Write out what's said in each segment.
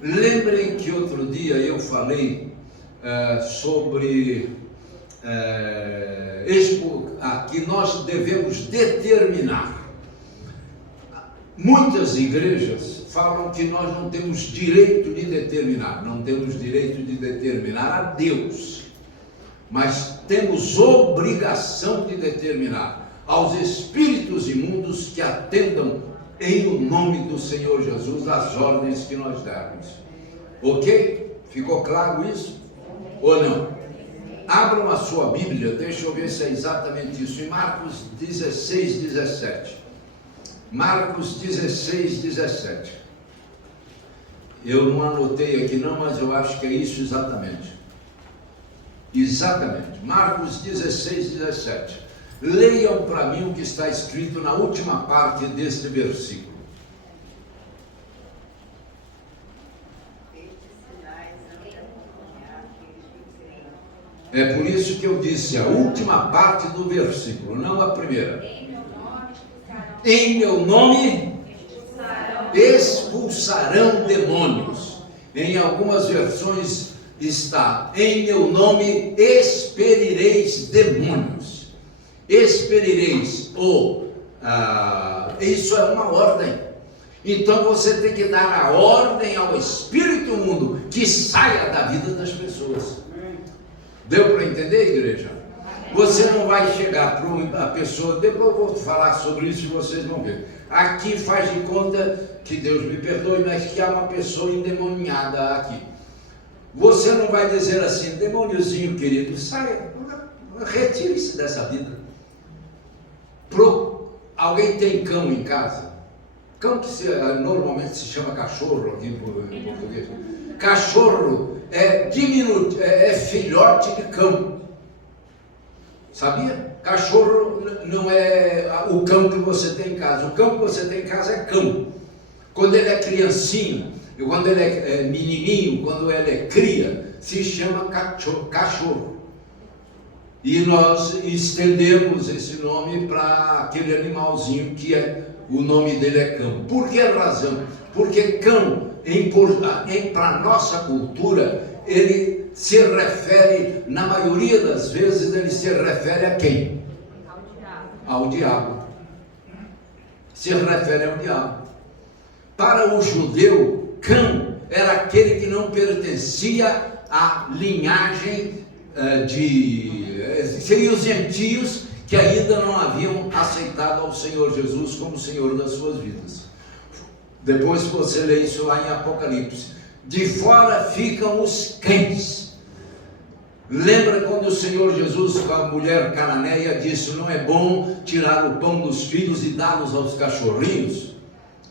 Lembrem que outro dia eu falei sobre que nós devemos determinar. Muitas igrejas falam que nós não temos direito de determinar, não temos direito de determinar a Deus, mas temos obrigação de determinar aos espíritos imundos que atendam em o nome do Senhor Jesus as ordens que nós dermos. Ok? Ficou claro isso? Ou não? Abram a sua Bíblia, deixa eu ver se é exatamente isso, em Marcos 16, 17. Marcos 16, 17. Eu não anotei aqui não, mas eu acho que é isso exatamente. Exatamente. Marcos 16, 17. Leiam para mim o que está escrito na última parte deste versículo. É por isso que eu disse a última parte do versículo, não a primeira. Em meu nome expulsarão demônios. Em algumas versões está: em meu nome expelireis demônios. Expelireis, isso é uma ordem. Então você tem que dar a ordem ao espírito imundo que saia da vida das pessoas. Deu para entender, igreja? Você não vai chegar para a pessoa, depois eu vou falar sobre isso e vocês vão ver. Aqui faz de conta, que Deus me perdoe, mas que há uma pessoa endemoniada aqui. Você não vai dizer assim: demôniozinho querido, saia, retire-se dessa vida. Alguém tem cão em casa? Cão que normalmente se chama cachorro aqui em português. Cachorro é filhote de cão. Sabia? Cachorro não é o cão que você tem em casa. O cão que você tem em casa é cão. Quando ele é criancinho, quando ele é menininho, quando ele é cria, se chama cachorro. E nós estendemos esse nome para aquele animalzinho que o nome dele é cão. Por que razão? Porque cão, para a nossa cultura, ele se refere, na maioria das vezes, ele se refere a quem? Ao diabo. Se refere ao diabo. Para o judeu, cão era aquele que não pertencia à linhagem seriam os gentios que ainda não haviam aceitado ao Senhor Jesus como Senhor das suas vidas. Depois você lê isso lá em Apocalipse. De fora ficam os cães. Lembra quando o Senhor Jesus, com a mulher cananeia, disse: não é bom tirar o pão dos filhos e dá-los aos cachorrinhos?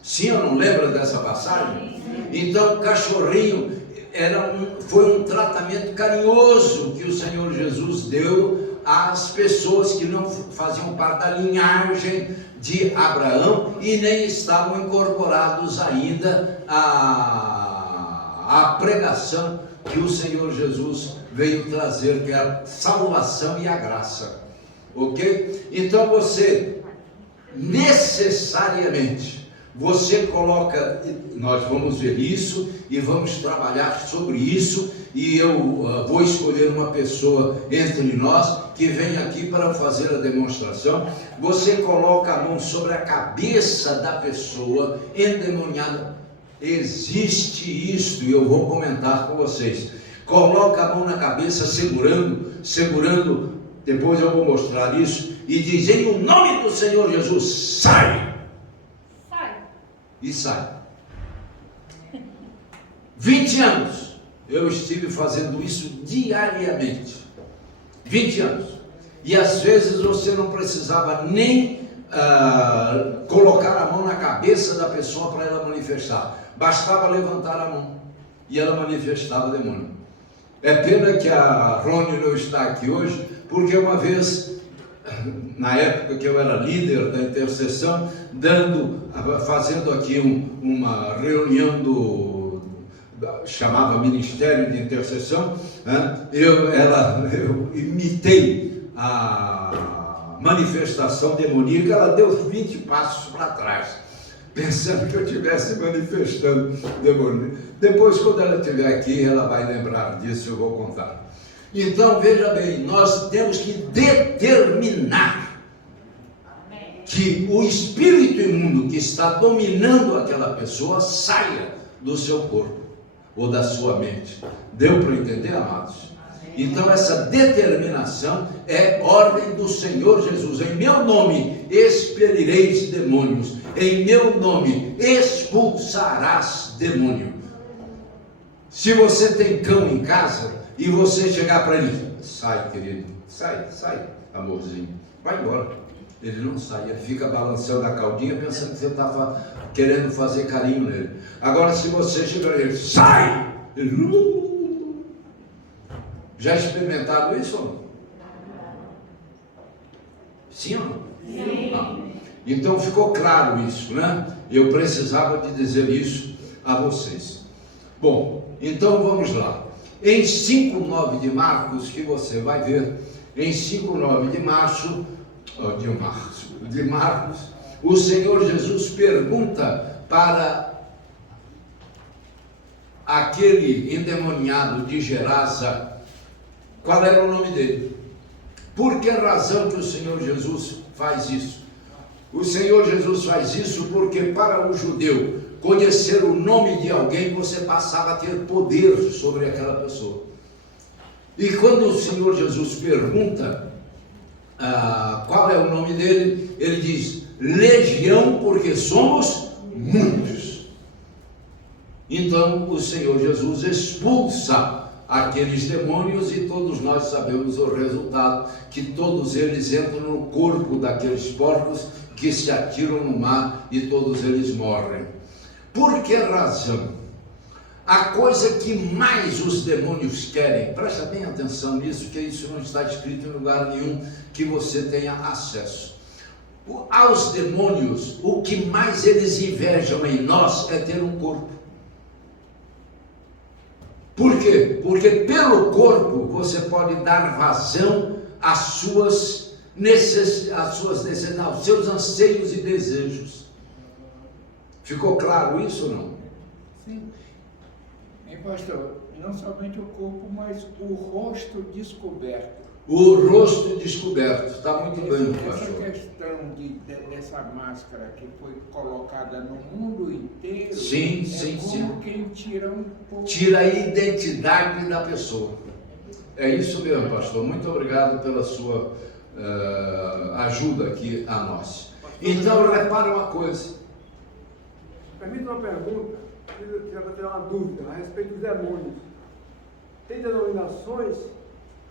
Sim ou não lembra dessa passagem? Então, cachorrinho foi um tratamento carinhoso que o Senhor Jesus deu às pessoas que não faziam parte da linhagem de Abraão e nem estavam incorporados ainda à pregação que o Senhor Jesus veio trazer, que é a salvação e a graça. Ok? Então você necessariamente coloca, nós vamos ver isso e vamos trabalhar sobre isso, e eu vou escolher uma pessoa entre nós que vem aqui para fazer a demonstração. Você coloca a mão sobre a cabeça da pessoa endemoniada. Existe isto e eu vou comentar com vocês. Coloca a mão na cabeça segurando, depois eu vou mostrar isso, e diz: em o nome do Senhor Jesus, sai! E sai. 20 anos eu estive fazendo isso diariamente. 20 anos. E às vezes você não precisava nem colocar a mão na cabeça da pessoa para ela manifestar. Bastava levantar a mão e ela manifestava o demônio. É pena que a Rony não está aqui hoje, porque uma vez, na época que eu era líder da intercessão, fazendo aqui uma reunião chamava Ministério de Intercessão, né? Eu imitei a manifestação demoníaca, ela deu 20 passos para trás. pensando que eu estivesse manifestando demônio. Depois, quando ela estiver aqui, ela vai lembrar disso, eu vou contar. Então, veja bem, nós temos que determinar que o espírito imundo que está dominando aquela pessoa saia do seu corpo ou da sua mente. Deu para entender, amados? Então essa determinação é ordem do Senhor Jesus. Em meu nome expelireis demônios, em meu nome expulsarás demônio. Se você tem cão em casa e você chegar para ele, sai querido, sai amorzinho, vai embora. Ele não sai, ele fica balançando a caldinha pensando que você estava querendo fazer carinho nele. Agora se você chegar para ele, sai, ele... Já experimentaram isso ou não? Sim ou não? Sim. Ah. Então ficou claro isso, né? Eu precisava de dizer isso a vocês. Bom, então vamos lá. Em 5:9 de Marcos, que você vai ver, em 5:9 de Marcos, o Senhor Jesus pergunta para aquele endemoniado de Gerasa qual era o nome dele. Por que razão que o Senhor Jesus faz isso? O Senhor Jesus faz isso porque para o judeu conhecer o nome de alguém, você passava a ter poder sobre aquela pessoa. E quando o Senhor Jesus pergunta qual é o nome dele, ele diz legião, porque somos muitos. Então o Senhor Jesus expulsa aqueles demônios e todos nós sabemos o resultado, que todos eles entram no corpo daqueles porcos que se atiram no mar e todos eles morrem. Por que razão? A coisa que mais os demônios querem, presta bem atenção nisso, que isso não está escrito em lugar nenhum que você tenha acesso. Aos demônios, o que mais eles invejam em nós é ter um corpo. Por quê? Porque pelo corpo você pode dar vazão às suas necessidades, aos seus anseios e desejos. Ficou claro isso ou não? Sim. Pastor, não somente o corpo, mas o rosto descoberto. O rosto descoberto, está muito bem, pastor. Essa questão dessa máscara que foi colocada no mundo inteiro, sim, como quem tira um pouco... Tira a identidade da pessoa. É isso mesmo, pastor. Muito obrigado pela sua ajuda aqui a nós. Então, repara uma coisa. Permite uma pergunta, já vai ter uma dúvida a respeito dos demônios. Tem denominações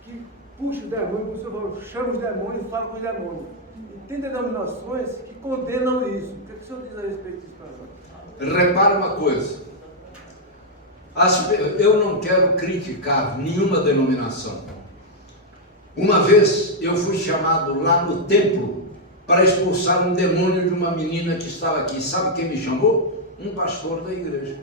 que puxam os demônios, chamam os demônios e falam com os demônios. E tem denominações que condenam isso. O que o senhor diz a respeito disso para nós? Repara uma coisa. Eu não quero criticar nenhuma denominação. Uma vez eu fui chamado lá no templo para expulsar um demônio de uma menina que estava aqui. Sabe quem me chamou? Um pastor da igreja.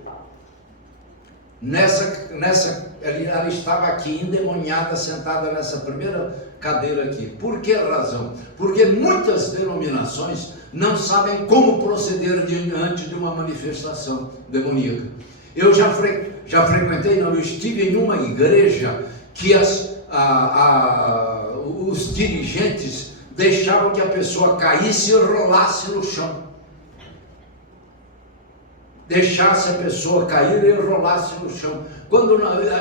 Ela estava aqui endemoniada, sentada nessa primeira cadeira aqui. Por que razão? Porque muitas denominações não sabem como proceder diante de uma manifestação demoníaca. Eu já frequentei, eu estive em uma igreja que os dirigentes deixavam que a pessoa caísse e rolasse no chão. Deixasse a pessoa cair e rolasse no chão.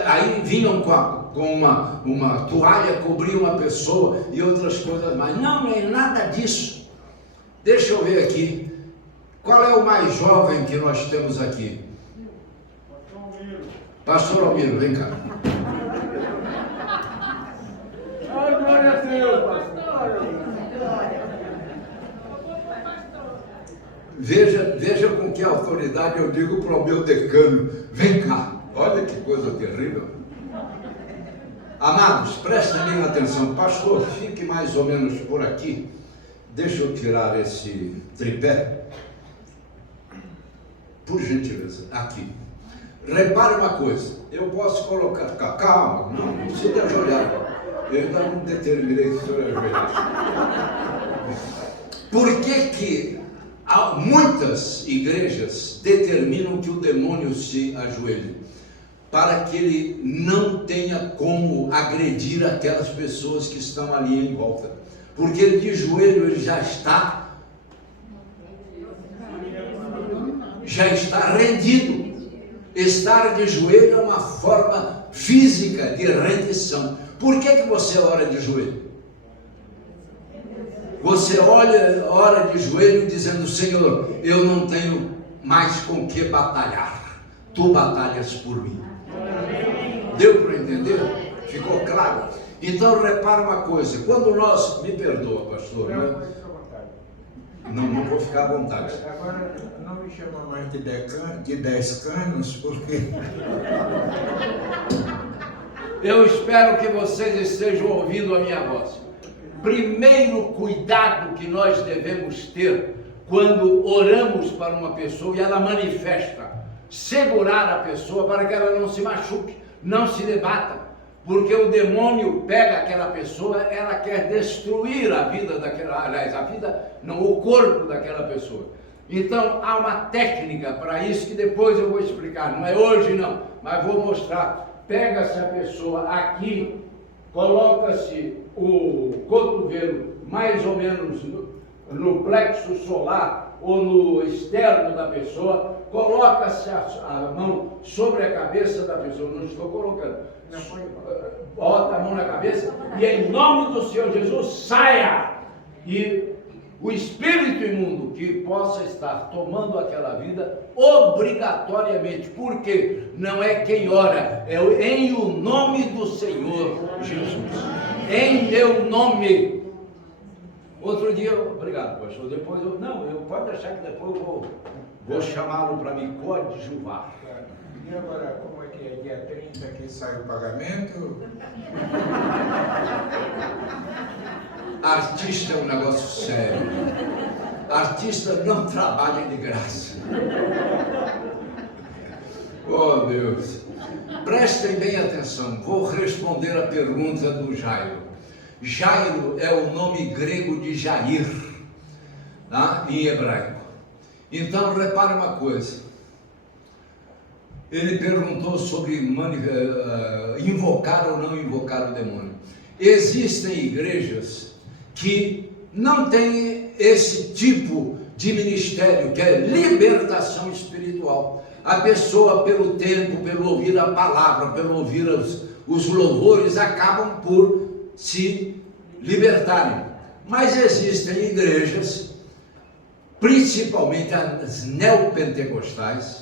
Aí vinham com uma toalha, cobriam a pessoa e outras coisas mais. Não é nada disso. Deixa eu ver aqui. Qual é o mais jovem que nós temos aqui? Pastor Almiro, vem cá. Ai, glória a Deus, pastor. Veja com que autoridade eu digo para o meu decano, vem cá, olha que coisa terrível. Amados, prestem bem atenção, pastor, fique mais ou menos por aqui, deixa eu tirar esse tripé, por gentileza, aqui. Repare uma coisa, eu posso colocar, calma, não precisa ajoelhar, eu ainda não determinei que o senhor ajoelhasse. Por que Muitas igrejas determinam que o demônio se ajoelhe, para que ele não tenha como agredir aquelas pessoas que estão ali em volta, porque ele de joelho ele já está rendido. Estar de joelho é uma forma física de rendição. Por que você ora de joelho? Você ora de joelho dizendo: Senhor, eu não tenho mais com que batalhar, tu batalhas por mim. Deu para entender? Ficou claro? Então repara uma coisa, quando nós, me perdoa pastor, né? Não vou ficar à vontade. Agora não me chama mais de 10 canos, porque eu espero que vocês estejam ouvindo a minha voz. Primeiro cuidado que nós devemos ter quando oramos para uma pessoa e ela manifesta, segurar a pessoa para que ela não se machuque, não se debata, porque o demônio pega aquela pessoa, ela quer destruir a vida daquela, aliás, a vida, não, o corpo daquela pessoa. Então há uma técnica para isso que depois eu vou explicar, não é hoje não, mas vou mostrar. Pega-se a pessoa aqui, coloca-se o cotovelo mais ou menos no plexo solar ou no externo da pessoa, coloca-se a mão sobre a cabeça da pessoa, não estou colocando, bota a mão na cabeça e em nome do Senhor Jesus saia, e o espírito imundo que possa estar tomando aquela vida obrigatoriamente, porque não é quem ora, é em o nome do Senhor Jesus, em meu nome. Outro dia, obrigado pastor, depois eu pode achar que depois eu vou chamá-lo para me coadjuvar. E agora, como é que é? Dia 30 que sai o pagamento? Artista é um negócio sério. Artista não trabalha de graça. Oh Deus. Prestem bem atenção. Vou responder a pergunta do Jairo. Jairo é o nome grego de Jair, tá? Em hebraico. Então repare uma coisa. Ele perguntou sobre invocar ou não invocar o demônio. Existem igrejas que não têm esse tipo de ministério, que é libertação espiritual. A pessoa, pelo tempo, pelo ouvir a palavra, pelo ouvir os louvores, acabam por se libertarem. Mas existem igrejas, principalmente as neopentecostais,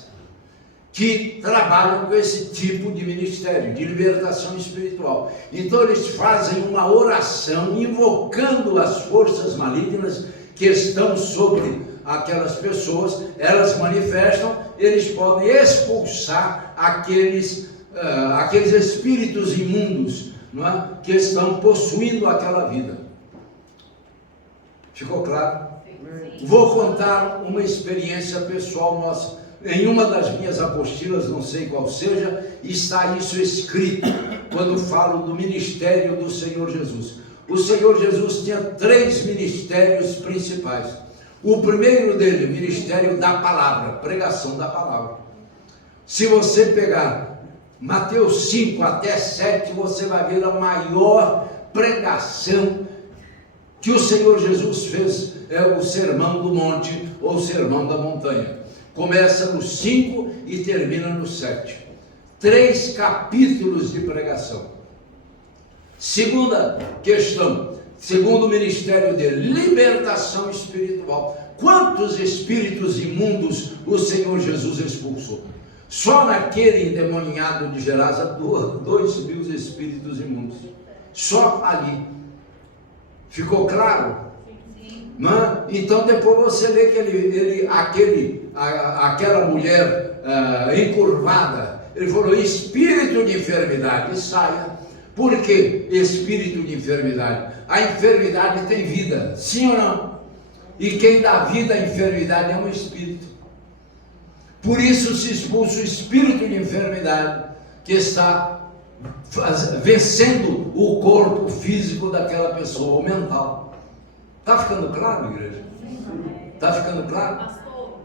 que trabalham com esse tipo de ministério, de libertação espiritual. Então eles fazem uma oração invocando as forças malignas que estão sobre aquelas pessoas, elas manifestam, eles podem expulsar aqueles espíritos imundos, não é? Que estão possuindo aquela vida. Ficou claro? Sim. Vou contar uma experiência pessoal nossa. Em uma das minhas apostilas, não sei qual seja, está isso escrito, quando falo do ministério do Senhor Jesus. O Senhor Jesus tinha 3 ministérios principais. O primeiro dele, ministério da palavra, pregação da palavra. Se você pegar Mateus 5 até 7, você vai ver a maior pregação que o Senhor Jesus fez, é o Sermão do Monte, ou Sermão da Montanha. Começa no 5 e termina no 7. 3 capítulos de pregação. Segunda questão, segundo o ministério de libertação espiritual. Quantos espíritos imundos o Senhor Jesus expulsou? Só naquele endemoniado de Gerasa, 2.000 espíritos imundos. Só ali. Ficou claro? Sim. Não? Então depois você lê que aquela mulher encurvada, ele falou: espírito de enfermidade, saia. Por que espírito de enfermidade? A enfermidade tem vida, sim ou não? E quem dá vida à enfermidade é um espírito. Por isso se expulsa o espírito de enfermidade que está vencendo o corpo físico daquela pessoa, o mental. Está ficando claro, igreja? Está ficando claro? Pastor,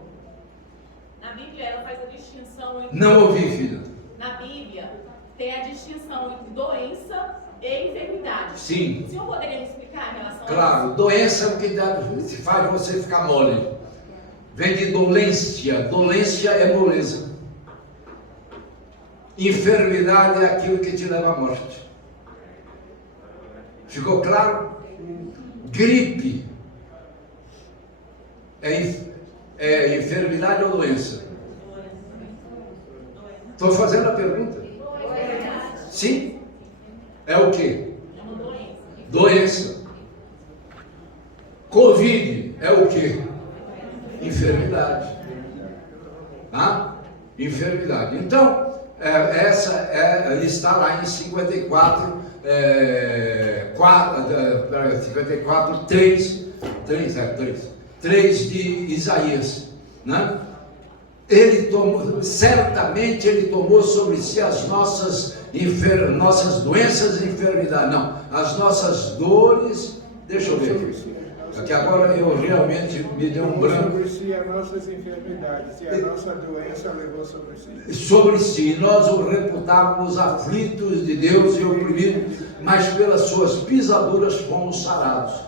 na Bíblia ela faz a distinção entre... Não ouvi, filha. Na Bíblia tem a distinção entre doença e enfermidade. Sim. O senhor poderia me explicar em relação a Claro, doença é o que faz você ficar mole. Vem de dolência. Dolência é moleza. Enfermidade é aquilo que te leva à morte. Ficou claro? Gripe é enfermidade ou doença? Estou fazendo a pergunta. Sim? É o quê? É uma doença. Doença. Covid é o quê? Enfermidade. Enfermidade. Então, está lá em 54, 3 de Isaías, né? Certamente ele tomou sobre si as nossas doenças e enfermidades, não, as nossas dores, deixa eu ver, porque agora eu realmente me deu um branco. Sobre si as nossas enfermidades, e a nossa doença levou sobre si. Sobre si, nós o reputávamos aflitos de Deus e oprimidos, mas pelas suas pisaduras fomos sarados.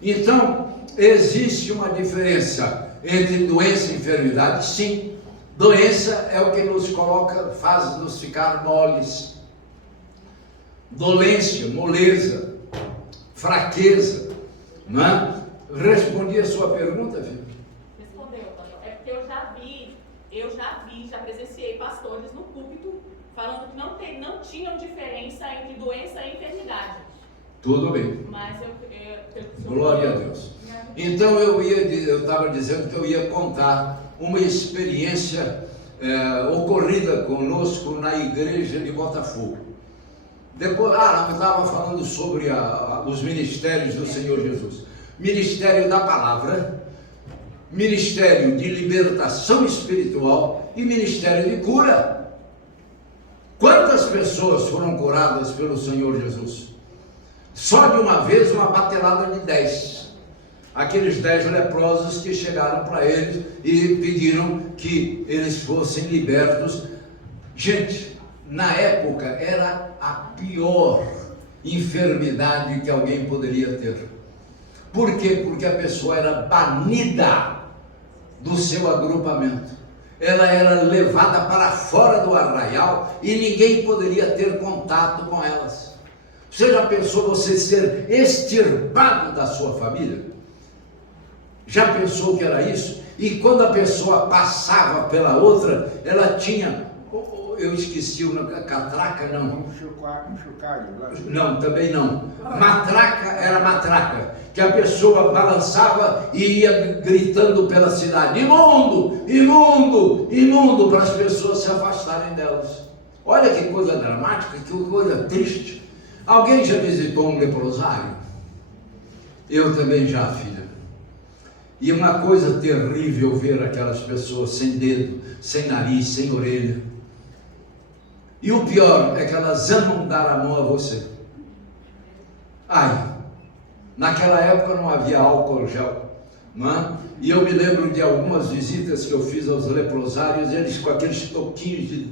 Então, existe uma diferença entre doença e enfermidade, sim. Doença é o que nos coloca, faz-nos ficar moles. Dolência, moleza, fraqueza, não é? Respondi a sua pergunta, filho? Respondeu, pastor. É porque eu já presenciei pastores no púlpito falando que não tinham diferença entre doença e enfermidade. Tudo bem. Mas Glória a Deus. Então eu estava dizendo que eu ia contar uma experiência ocorrida conosco na igreja de Botafogo. Depois, eu estava falando sobre os ministérios do Senhor Jesus. Ministério da palavra, ministério de libertação espiritual e ministério de cura. Quantas pessoas foram curadas pelo Senhor Jesus? Só de uma vez, uma batelada de 10. Aqueles 10 leprosos que chegaram para eles e pediram que eles fossem libertos. Gente, na época era a pior enfermidade que alguém poderia ter. Por quê? Porque a pessoa era banida do seu agrupamento. Ela era levada para fora do arraial e ninguém poderia ter contato com elas. Você já pensou você ser extirpado da sua família? Já pensou que era isso? E quando a pessoa passava pela outra, ela tinha, eu esqueci o nome, catraca não. Um chocalho lá. Não, também não. Matraca era matraca, que a pessoa balançava e ia gritando pela cidade, imundo, imundo, imundo, para as pessoas se afastarem delas. Olha que coisa dramática, que coisa triste. Alguém já visitou um leprosário? Eu também já, filha. E uma coisa terrível ver aquelas pessoas sem dedo, sem nariz, sem orelha. E o pior é que elas amam dar a mão a você. Naquela época não havia álcool gel, não é? E eu me lembro de algumas visitas que eu fiz aos leprosários, eles com aqueles toquinhos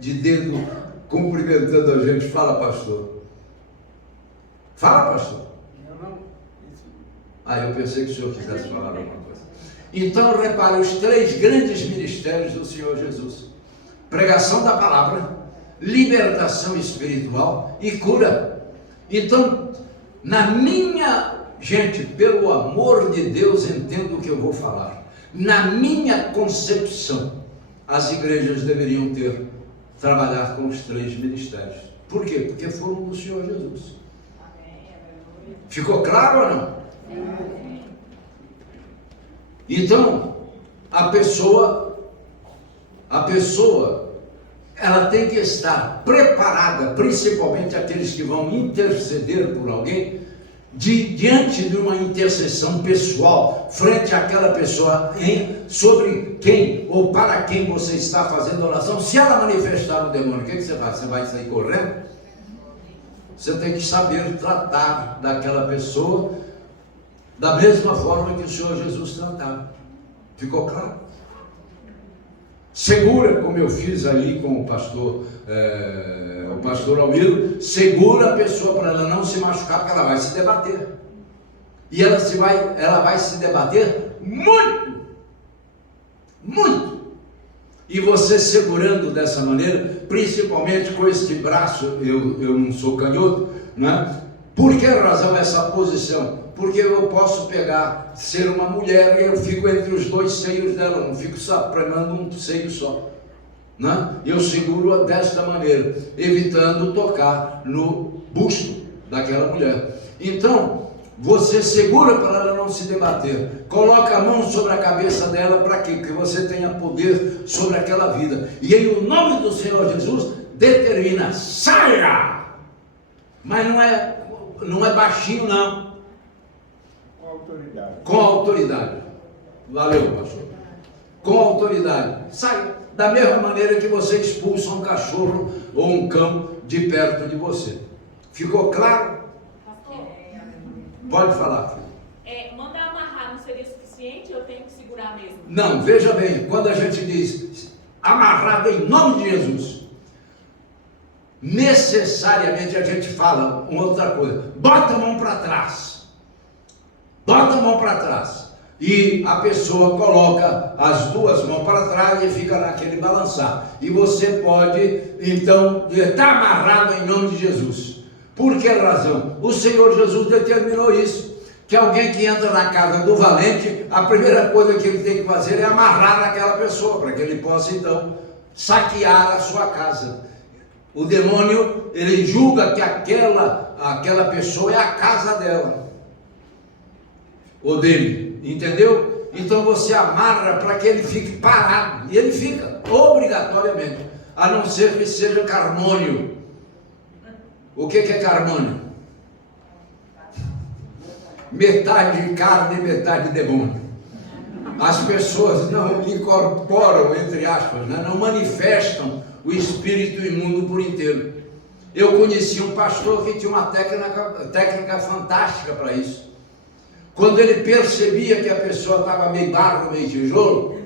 de dedo cumprimentando a gente. Fala, pastor. Fala, pastor. Eu pensei que o senhor quisesse falar alguma coisa. Então, repare, os 3 grandes ministérios do Senhor Jesus: pregação da palavra, libertação espiritual e cura. Então, gente, pelo amor de Deus, entendo o que eu vou falar. Na minha concepção, as igrejas deveriam trabalhar com os 3 ministérios. Por quê? Porque foram do Senhor Jesus. Ficou claro ou não? Então, a pessoa, ela tem que estar preparada, principalmente aqueles que vão interceder por alguém, diante de uma intercessão pessoal, frente àquela pessoa, sobre quem ou para quem você está fazendo oração. Se ela manifestar um demônio, o que você faz? Você vai sair correndo? Você tem que saber tratar daquela pessoa da mesma forma que o Senhor Jesus tratava. Ficou claro? Segura, como eu fiz ali com o pastor Almiro, segura a pessoa para ela não se machucar, porque ela vai se debater. E ela vai se debater muito, muito. E você segurando dessa maneira, principalmente com este braço, eu não sou canhoto, né? Por que razão essa posição? Porque eu posso pegar, ser uma mulher e eu fico entre os dois seios dela, não fico só premando um seio só. Né? Eu seguro desta maneira, evitando tocar no busto daquela mulher. Então, você segura para ela não se debater. Coloca a mão sobre a cabeça dela para quê? Que você tenha poder sobre aquela vida. E em o nome do Senhor Jesus, determina, saia! Mas não é baixinho não. Com autoridade. Com autoridade. Valeu, pastor. Com autoridade. Saia. Da mesma maneira que você expulsa um cachorro ou um cão de perto de você. Ficou claro? Pastor, Pode falar, filho. Mandar amarrar não seria suficiente? Eu tenho que segurar mesmo? Não, veja bem, quando a gente diz amarrado em nome de Jesus, necessariamente a gente fala uma outra coisa. Bota a mão para trás. Bota a mão para trás. E a pessoa coloca as duas mãos para trás e fica naquele balançar. E você pode, então, estar amarrado em nome de Jesus. Por que razão? O Senhor Jesus determinou isso. Que alguém que entra na casa do valente, a primeira coisa que ele tem que fazer é amarrar aquela pessoa, para que ele possa, então, saquear a sua casa. O demônio, ele julga que aquela pessoa é a casa dela. Ou dele. Entendeu? Então você amarra para que ele fique parado. E ele fica, obrigatoriamente. A não ser que seja carmônio. O que é carmônio? Metade carne e metade demônio. As pessoas não incorporam, entre aspas, né? Não manifestam o espírito imundo por inteiro. Eu conheci um pastor que tinha uma técnica fantástica para isso. Quando ele percebia que a pessoa estava meio barro, meio tijolo,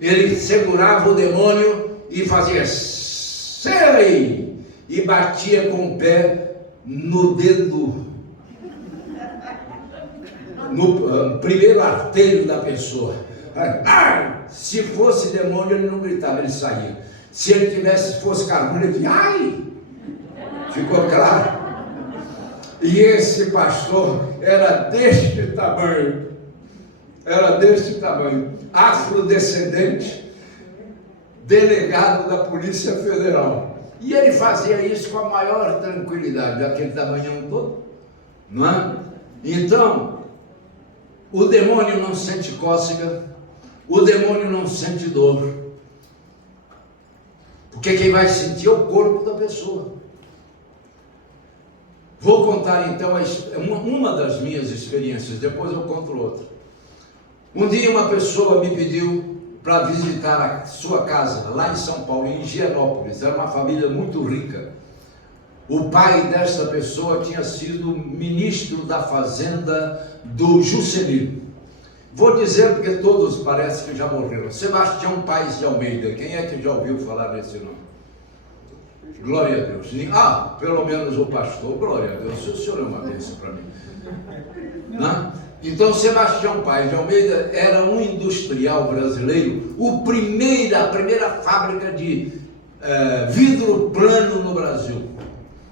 ele segurava o demônio e fazia sei! E batia com o pé no dedo, no primeiro artelho da pessoa. Se fosse demônio, ele não gritava, ele saía. Se ele fosse carmônio, ele dizia, ai! Ficou claro? E esse pastor era deste tamanho, afrodescendente, delegado da Polícia Federal. E ele fazia isso com a maior tranquilidade, daquele tamanhão todo, não é? Então, o demônio não sente cócega, o demônio não sente dor, porque quem vai sentir é o corpo da pessoa. Vou contar então uma das minhas experiências, depois eu conto outra. Um dia uma pessoa me pediu para visitar a sua casa, lá em São Paulo, em Higienópolis. Era uma família muito rica. O pai desta pessoa tinha sido ministro da fazenda do Juscelino. Vou dizer porque todos parece que já morreram. Sebastião Paes de Almeida, quem é que já ouviu falar desse nome? Glória a Deus. Pelo menos o pastor, glória a Deus. O senhor é uma bênção para mim. Não? Então, Sebastião Paes de Almeida era um industrial brasileiro, a primeira fábrica de vidro plano no Brasil.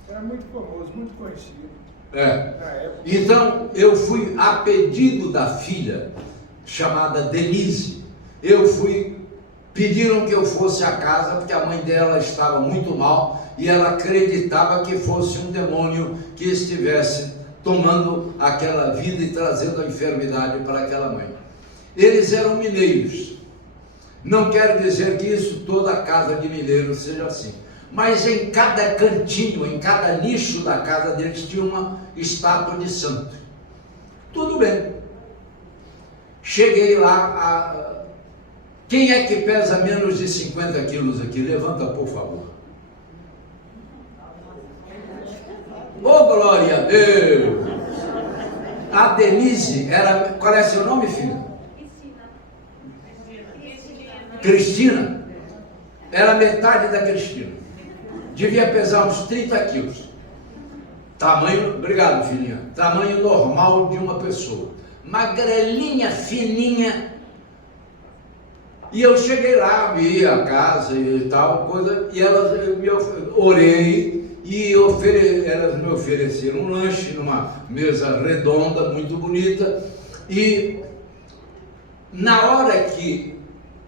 Era muito famoso, muito conhecido. Então, eu fui a pedido da filha, chamada Denise. Pediram que eu fosse à casa, porque a mãe dela estava muito mal, e ela acreditava que fosse um demônio que estivesse tomando aquela vida e trazendo a enfermidade para aquela mãe. Eles eram mineiros. Não quero dizer que isso toda a casa de mineiro seja assim, mas em cada cantinho, em cada nicho da casa deles tinha uma estátua de santo. Tudo bem. Cheguei lá, quem é que pesa menos de 50 quilos aqui? Levanta, por favor. Glória a Deus! A Denise qual é seu nome, filho? Cristina era metade da Cristina. Devia pesar uns 30 quilos. Tamanho, obrigado filhinha, tamanho normal de uma pessoa. Magrelinha, fininha. E eu cheguei lá, vi a casa e tal, coisa, e elas me orei e elas me ofereceram um lanche numa mesa redonda, muito bonita. E na hora que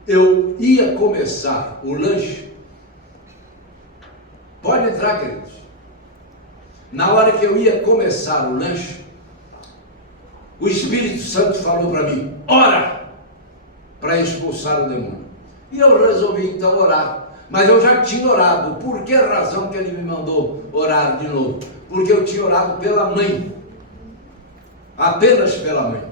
eu ia começar o lanche, pode entrar, queridos. Na hora que eu ia começar o lanche, o Espírito Santo falou para mim: ora, para expulsar o demônio. E eu resolvi então orar. Mas eu já tinha orado. Por que razão que ele me mandou orar de novo? Porque eu tinha orado pela mãe. Apenas pela mãe.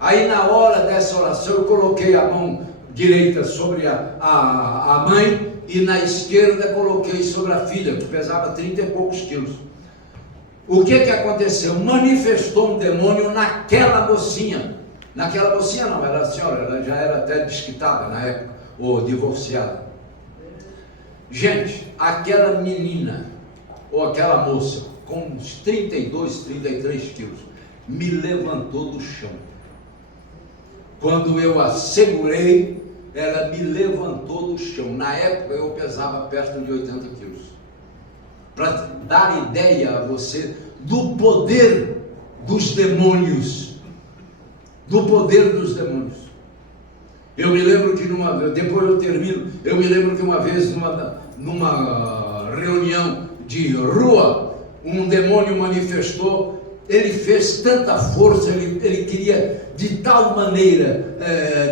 Aí na hora dessa oração eu coloquei a mão direita sobre a mãe e na esquerda coloquei sobre a filha, que pesava 30 e poucos quilos. O que aconteceu? Manifestou um demônio naquela mocinha. Naquela mocinha não, era a senhora, ela já era até desquitada na época, ou divorciada. Gente, aquela menina, ou aquela moça, com uns 32, 33 quilos, me levantou do chão. Quando eu a segurei, ela me levantou do chão. Na época eu pesava perto de 80 quilos. Para dar ideia a você do poder dos demônios. Do poder dos demônios. Eu me lembro que depois eu termino, eu me lembro que uma vez numa reunião de rua, um demônio manifestou. Ele fez tanta força, ele queria de tal maneira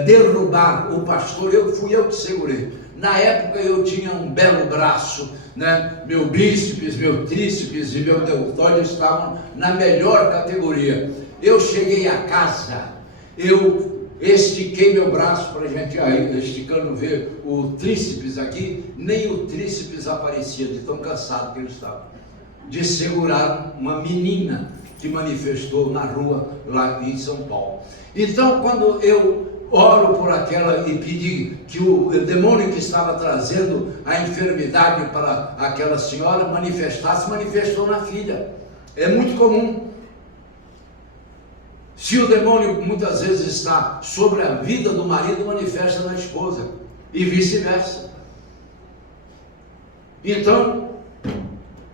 derrubar o pastor. Fui eu que segurei. Na época eu tinha um belo braço, né? Meu bíceps, meu tríceps e meu deltóide estavam na melhor categoria. Eu cheguei a casa, eu estiquei meu braço para a gente, esticando, ver o tríceps aqui, nem o tríceps aparecia, de tão cansado que ele estava, de segurar uma menina que manifestou na rua lá em São Paulo. Então, quando eu oro por aquela e pedi que o demônio que estava trazendo a enfermidade para aquela senhora manifestou na filha. É muito comum. Se o demônio muitas vezes está sobre a vida do marido, manifesta na esposa e vice-versa. Então,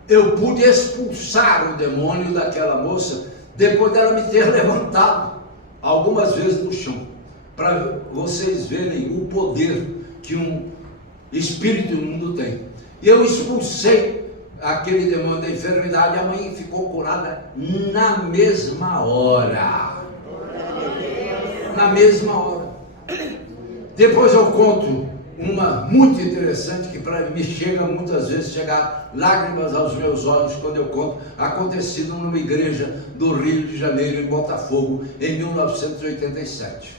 eu pude expulsar o demônio daquela moça depois dela me ter levantado algumas vezes no chão, para vocês verem o poder que um espírito imundo tem. E eu expulsei aquele demônio da enfermidade e a mãe ficou curada na mesma hora. Na mesma hora. Depois eu conto uma muito interessante que para mim chega muitas vezes, chegar lágrimas aos meus olhos quando eu conto, acontecido numa igreja do Rio de Janeiro, em Botafogo, em 1987.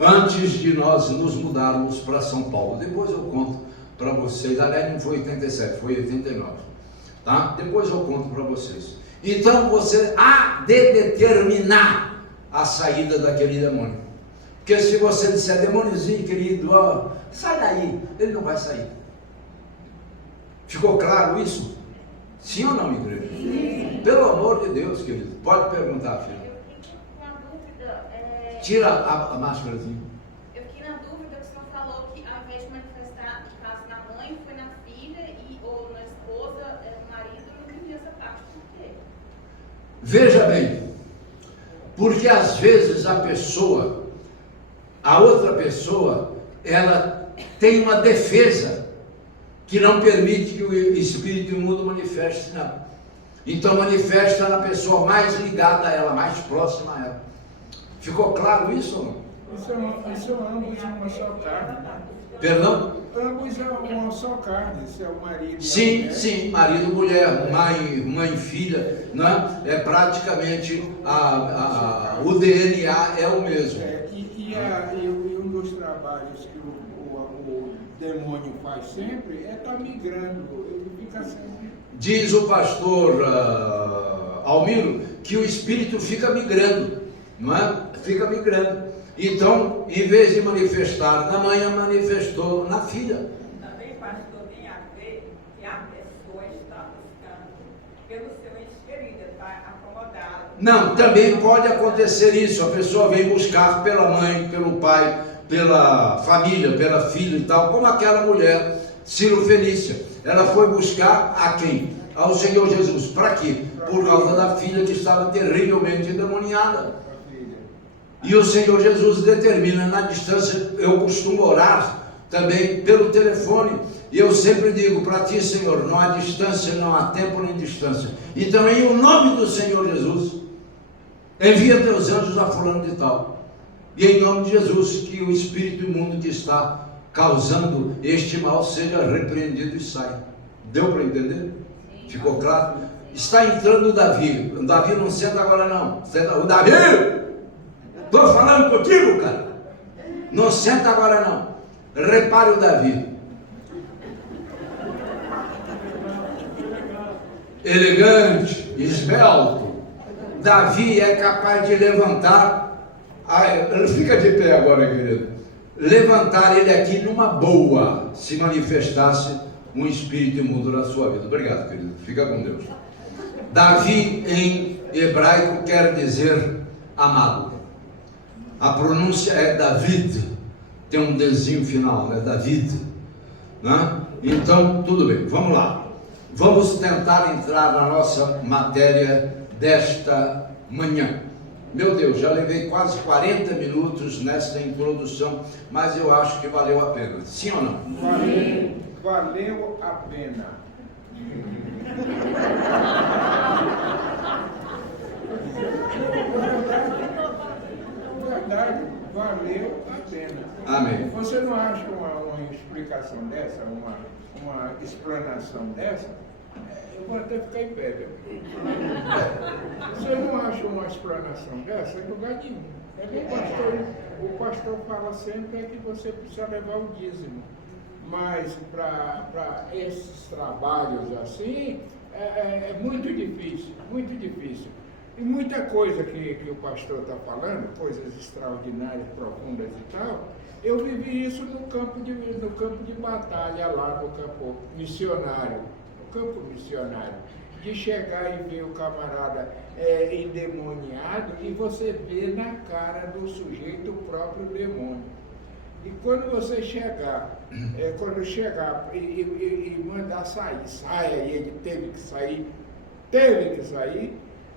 Antes de nós nos mudarmos para São Paulo. Depois eu conto para vocês. Aliás, não foi 87, foi 89. Tá? Depois eu conto para vocês. Então você há de determinar a saída daquele demônio. Porque se você disser: demôniozinho querido, ó, sai daí, ele não vai sair. Ficou claro isso? Sim ou não, igreja? Sim. Pelo amor de Deus, querido. Pode perguntar, filho. Eu fiquei com uma dúvida. Tira a máscarazinha. Eu fiquei na dúvida que o senhor falou que ao invés de manifestar, no caso, na mãe, foi na filha ou na esposa, no marido. Eu não entendi essa parte. Por quê? Veja bem, porque às vezes a outra pessoa, ela tem uma defesa que não permite que o espírito imundo manifeste nela. Então manifesta na pessoa mais ligada a ela, mais próxima a ela. Ficou claro isso ou não? Isso é ambos uma só carne. Perdão? Ambos é uma só carne, isso é o marido. Sim, sim, marido, mulher, mãe, filha, né? É praticamente o DNA é o mesmo. E um dos trabalhos que o demônio faz sempre é estar migrando, ele fica sempre. Diz o pastor Almiro que o espírito fica migrando, não é? Fica migrando. Então, em vez de manifestar na mãe, manifestou na filha. Também, pastor, tem a ver que a pessoa está buscando pelo seu ente querido, está acomodado. Não, também pode acontecer isso. A pessoa vem buscar pela mãe, pelo pai, pela família, pela filha e tal, como aquela mulher, Ciro Fenícia. Ela foi buscar a quem? Ao Senhor Jesus. Para quê? Por causa da filha que estava terrivelmente endemoniada. E o Senhor Jesus determina na distância. Eu costumo orar também pelo telefone. E eu sempre digo para ti, Senhor, não há distância, não há tempo nem distância. Então, em o nome do Senhor Jesus, envia teus anjos a fulano de tal. E em nome de Jesus, que o espírito imundo que está causando este mal seja repreendido e saia. Deu para entender? Ficou claro? Está entrando o Davi. O Davi não senta agora não. O Davi! Estou falando contigo, cara. Não senta agora não. Repare o Davi. Elegante, esbelto. Davi é capaz de levantar. Fica de pé agora, querido. Levantar ele aqui numa boa, se manifestasse um espírito imundo na sua vida. Obrigado, querido. Fica com Deus. Davi em hebraico quer dizer amado. A pronúncia é David, tem um desenho final, né? David, né? Então, tudo bem, vamos lá. Vamos tentar entrar na nossa matéria desta manhã. Meu Deus, já levei quase 40 minutos nesta introdução, mas eu acho que valeu a pena. Sim ou não? Valeu a pena. Verdade, valeu a pena. Amém. Você não acha uma explicação dessa, uma explanação dessa? Eu vou até ficar em pé, meu. Você não acha uma explanação dessa em lugar nenhum? É que o pastor fala sempre que você precisa levar o dízimo. Mas para esses trabalhos assim, é muito difícil, muito difícil. E muita coisa que o pastor está falando, coisas extraordinárias, profundas e tal, eu vivi isso no campo de batalha lá, no campo missionário. No campo missionário. De chegar e ver o camarada endemoniado e você vê na cara do sujeito o próprio demônio. E quando você chegar, e mandar sair, saia, e ele teve que sair,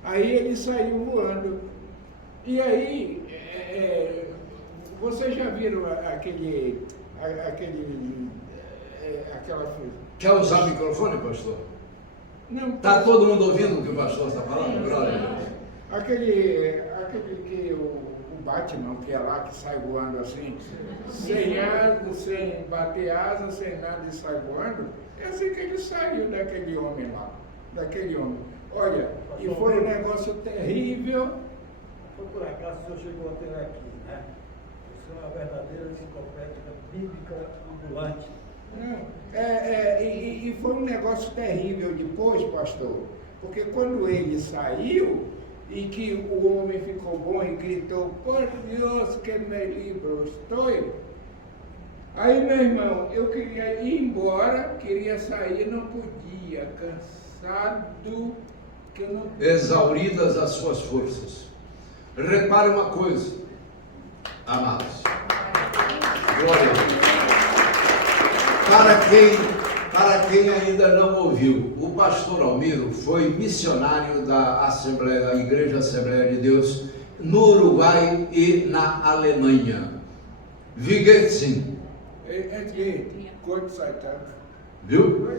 aí ele saiu voando. E aí, vocês já viram aquela... Quer usar o microfone, pastor? Não. Está todo mundo ouvindo o que o pastor está falando? Glória a Deus. Aquele que o Batman, que é lá, que sai voando assim, sem asa, sem bater asa, sem nada e sai voando, é assim que ele saiu daquele homem lá, daquele homem. Olha, e foi um negócio terrível. Foi por acaso o senhor chegou a ter aqui, né? Isso é uma verdadeira enciclopédia bíblica ambulante. Não, e foi um negócio terrível depois, pastor, porque quando ele saiu, e que o homem ficou bom e gritou, por Deus que me livrou, estou. Aí, meu irmão, eu queria ir embora, queria sair, não podia, cansado, que eu não podia. Exauridas as suas forças. Repare uma coisa, amados. Glória a Deus. Para quem ainda não ouviu, o pastor Almiro foi missionário da Assembleia, da Igreja Assembleia de Deus, no Uruguai e na Alemanha. Wie geht's Ihnen? Gott sei Dank. Viu?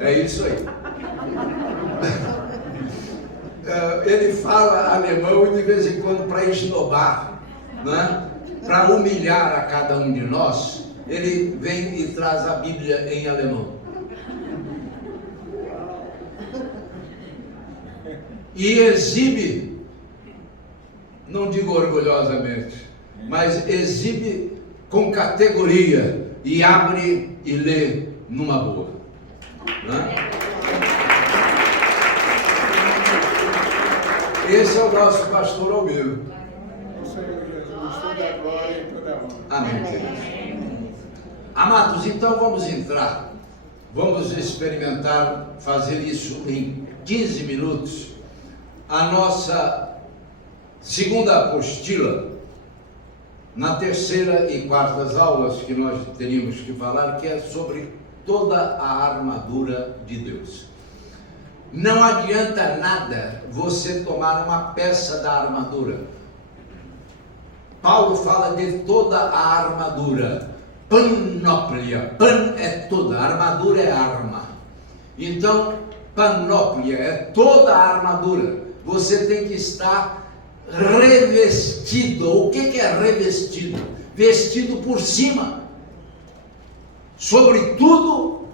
É isso aí. Ele fala alemão e de vez em quando, para esnobar, né? Para humilhar a cada um de nós, ele vem e traz a Bíblia em alemão. E exibe, não digo orgulhosamente, mas exibe com categoria e abre e lê numa boa. Né? Esse é o nosso pastor Almiro. O Senhor Jesus, toda glória e toda a honra. Amém, queridos. Amados, então vamos entrar, vamos experimentar fazer isso em 15 minutos. A nossa segunda apostila, na terceira e quartas aulas que nós teríamos que falar, que é sobre toda a armadura de Deus. Não adianta nada você tomar uma peça da armadura. Paulo fala de toda a armadura, panóplia. Pan é toda, armadura é arma. Então, panóplia é toda a armadura. Você tem que estar revestido. O que é revestido? Vestido por cima. Sobretudo,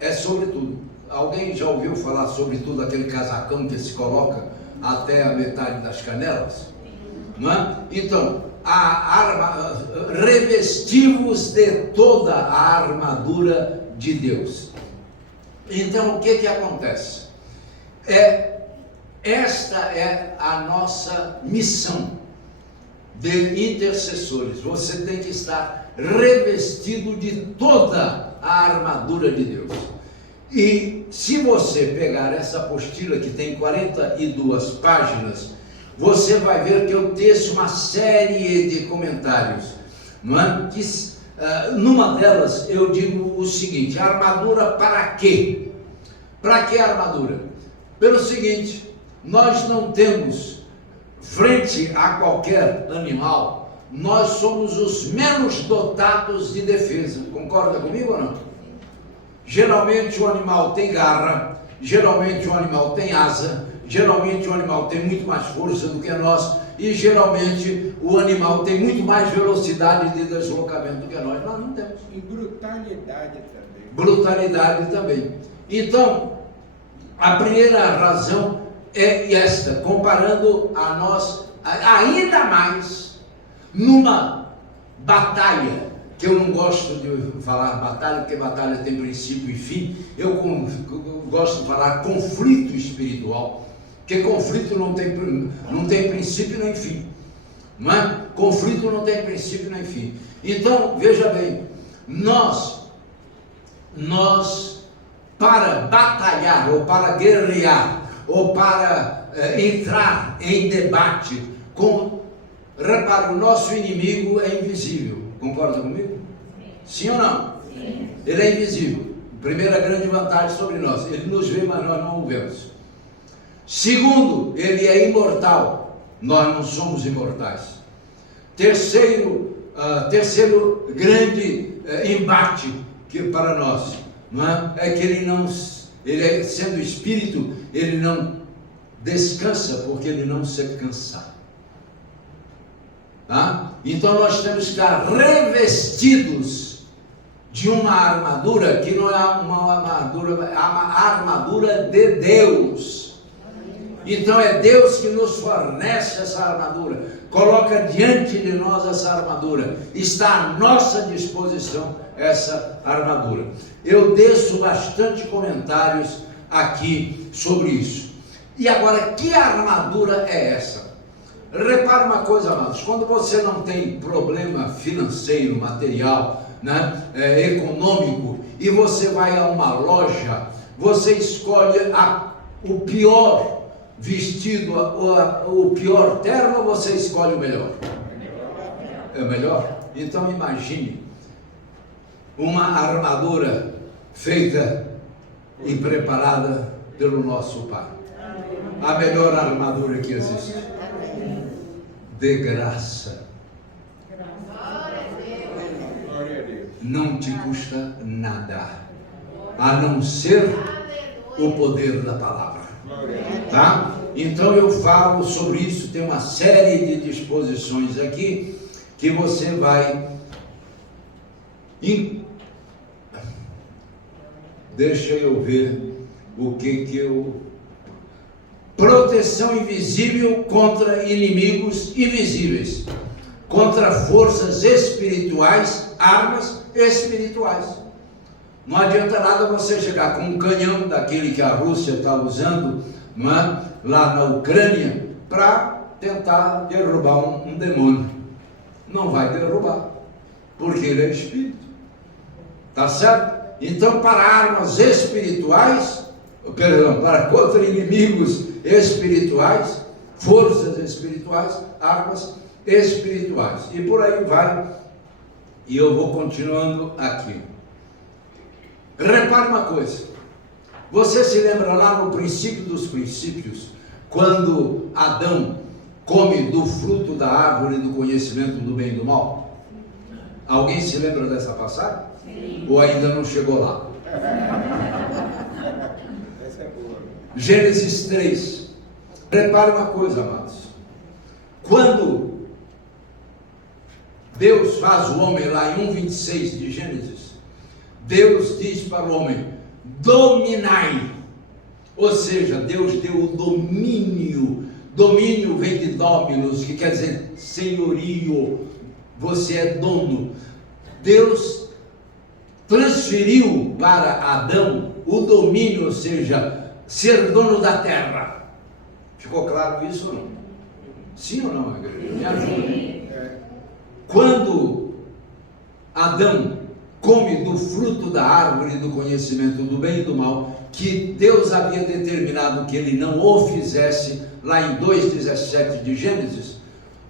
é sobretudo. Alguém já ouviu falar sobretudo aquele casacão que se coloca até a metade das canelas? Não é? Então, revestivos de toda a armadura de Deus. Então, o que acontece? Esta é a nossa missão de intercessores. Você tem que estar revestido de toda a armadura de Deus. E se você pegar essa apostila que tem 42 páginas, você vai ver que eu teço uma série de comentários, não é? Numa delas eu digo o seguinte: armadura para quê? Para que armadura? Pelo seguinte, nós não temos, frente a qualquer animal, nós somos os menos dotados de defesa. Concorda comigo ou não? Geralmente o animal tem garra, geralmente o animal tem asa, geralmente o animal tem muito mais força do que nós, e geralmente o animal tem muito mais velocidade de deslocamento do que nós. Nós não temos. E brutalidade também. Brutalidade também. Então, a primeira razão é esta, comparando a nós, ainda mais, numa batalha, que eu não gosto de falar batalha, porque batalha tem princípio e fim, eu gosto de falar conflito espiritual, porque conflito não tem princípio nem fim, não é? Conflito não tem princípio nem fim. Então, veja bem, nós para batalhar, ou para guerrear, ou para entrar em debate repare, o nosso inimigo é invisível. Concorda comigo? Sim ou não? Sim. Ele é invisível. Primeira grande vantagem sobre nós: ele nos vê, mas nós não o vemos. Segundo, ele é imortal. Nós não somos imortais. Terceiro grande embate que para nós, não é que ele sendo espírito, ele não descansa, porque ele não se cansa. Tá? Então nós temos que estar revestidos de uma armadura que não é uma armadura, é uma armadura de Deus. Então é Deus que nos fornece essa armadura, coloca diante de nós essa armadura, está à nossa disposição essa armadura. Eu desço bastante comentários aqui sobre isso. E agora, que armadura é essa? Repare uma coisa, amados, quando você não tem problema financeiro, material, né, econômico, e você vai a uma loja, você escolhe o pior vestido, o pior terno, ou você escolhe o melhor? É o melhor? Então imagine uma armadura feita e preparada pelo nosso Pai. A melhor armadura que existe. De graça. Não te custa nada, a não ser o poder da palavra. Tá? Então eu falo sobre isso, tem uma série de disposições aqui que você vai. Deixa eu ver o que eu. Proteção invisível contra inimigos invisíveis, contra forças espirituais, armas espirituais. Não adianta nada você chegar com um canhão daquele que a Rússia está usando, não é? Lá na Ucrânia, para tentar derrubar um demônio. não vai derrubar, porque ele é espírito. Tá certo? Então, para armas espirituais, para contra inimigos espirituais, forças espirituais, armas espirituais. E por aí vai, e eu vou continuando aqui. Repare uma coisa, você se lembra lá no princípio dos princípios, quando Adão come do fruto da árvore do conhecimento do bem e do mal? Alguém se lembra dessa passagem? Sim. Ou ainda não chegou lá? Essa é boa. Gênesis 3. Repare uma coisa, amados. Quando Deus faz o homem lá em 1:26 de Gênesis, Deus diz para o homem: dominai. Ou seja, Deus deu o domínio. Domínio vem de dominus, que quer dizer senhorio. Você é dono. Deus transferiu para Adão o domínio, ou seja, ser dono da terra. Ficou claro isso ou não? Sim ou não, igreja? Me ajuda. Quando Adão come do fruto da árvore do conhecimento do bem e do mal, que Deus havia determinado que ele não o fizesse, lá em 2:17 de Gênesis,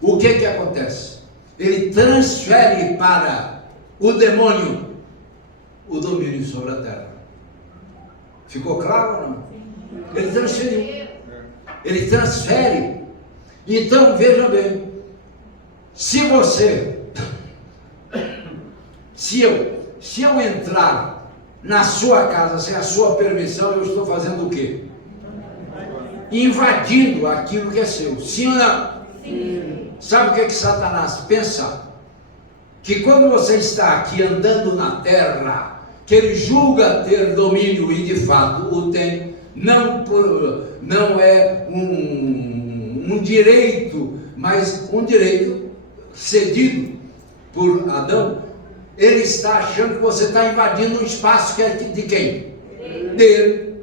o que acontece? Ele transfere para o demônio o domínio sobre a terra. Ficou claro ou não? Ele transferiu. Ele transfere. Então, veja bem, se eu entrar na sua casa sem a sua permissão, eu estou fazendo o quê? Invadindo aquilo que é seu. Sim ou não? Sim. Sabe o que Satanás pensa? Que quando você está aqui andando na terra, que ele julga ter domínio, e de fato o tem, não é um direito, mas um direito cedido por Adão. Ele está achando que você está invadindo um espaço que é de quem? Dele.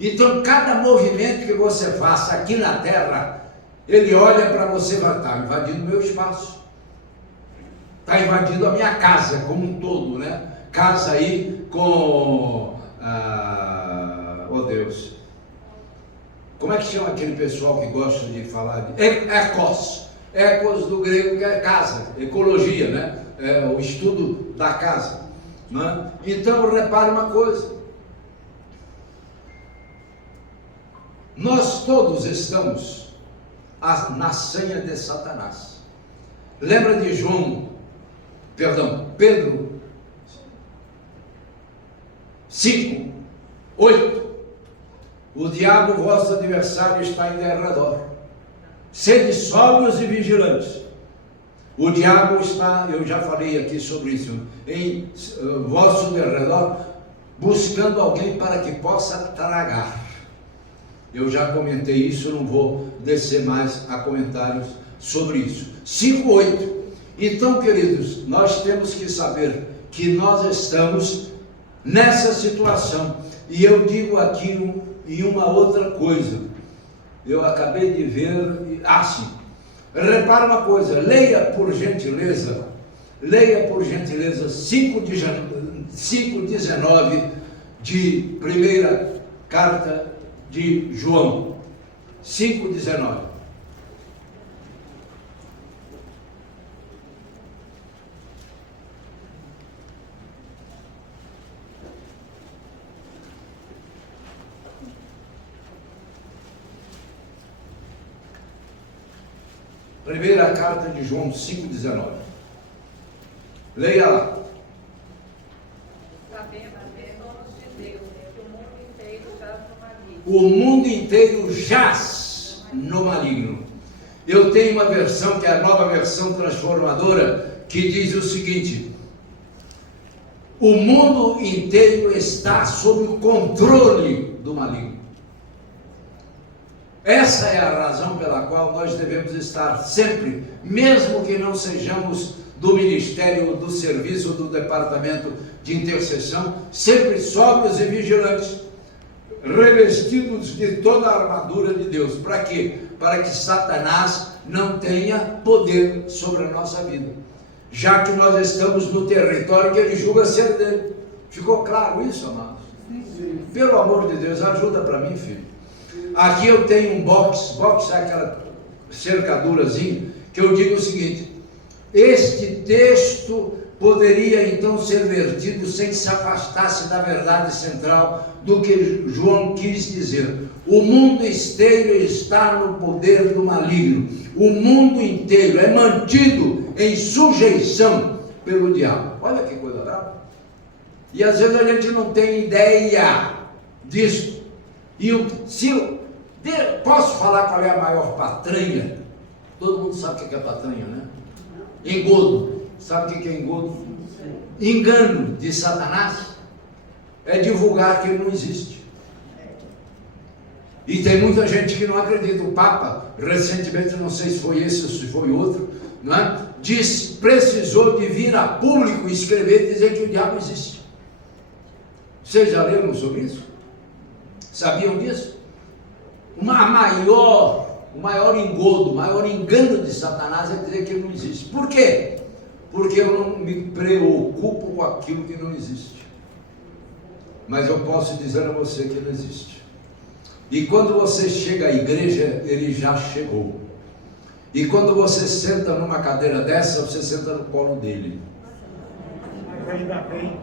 Então, cada movimento que você faça aqui na terra, ele olha para você e vai estar invadindo meu espaço. Está invadindo a minha casa como um todo, né? Casa aí com... oh Deus. Como é que chama aquele pessoal que gosta de falar de... Ecos. Ecos do grego, que é casa, ecologia, né? É o estudo da casa, né? Então, repare uma coisa. Nós todos estamos na senha de Satanás. Lembra de Pedro 5:8. O diabo, vosso adversário, está em derredor. Sede sóbrios e vigilantes. O diabo está, eu já falei aqui sobre isso, em vosso derredor, buscando alguém para que possa tragar. Eu já comentei isso, não vou descer mais a comentários sobre isso. 5:8. Então, queridos, nós temos que saber que nós estamos nessa situação. E eu digo aqui e uma outra coisa. Eu acabei de ver, sim. Repara uma coisa, leia por gentileza 5:19 de primeira carta de João. 5:19. Primeira carta de João 5:19. Leia lá. Sabemos de Deus que o mundo inteiro jaz no maligno. O mundo inteiro jaz no maligno. Eu tenho uma versão que é a nova versão transformadora, que diz o seguinte: o mundo inteiro está sob o controle do maligno. Essa é a razão pela qual nós devemos estar sempre, mesmo que não sejamos do ministério, do serviço, do departamento de intercessão, sempre sóbrios e vigilantes, revestidos de toda a armadura de Deus. Para quê? para que Satanás não tenha poder sobre a nossa vida, já que nós estamos no território que ele julga ser dele. Ficou claro isso, amados? Pelo amor de Deus, ajuda para mim, filho. Aqui eu tenho um box é aquela cercadurazinha, que eu digo o seguinte: este texto poderia então ser vertido sem que se afastasse da verdade central do que João quis dizer. O mundo inteiro está no poder do maligno. O mundo inteiro é mantido em sujeição pelo diabo. Olha que coisa brava. E às vezes a gente não tem ideia disso. Posso falar qual é a maior patranha? Todo mundo sabe o que é patranha, né? Engodo. Sabe o que é engodo? Engano de Satanás é divulgar que ele não existe. E tem muita gente que não acredita. O Papa, recentemente, não sei se foi esse ou se foi outro, não é? Precisou de vir a público escrever e dizer que o diabo existe. Vocês já leram sobre isso? Sabiam disso? O maior engodo, o maior engano de Satanás é dizer que ele não existe. Por quê? Porque eu não me preocupo com aquilo que não existe. Mas eu posso dizer a você que não existe. E quando você chega à igreja, ele já chegou. E quando você senta numa cadeira dessa, você senta no colo dele. Mas ainda bem,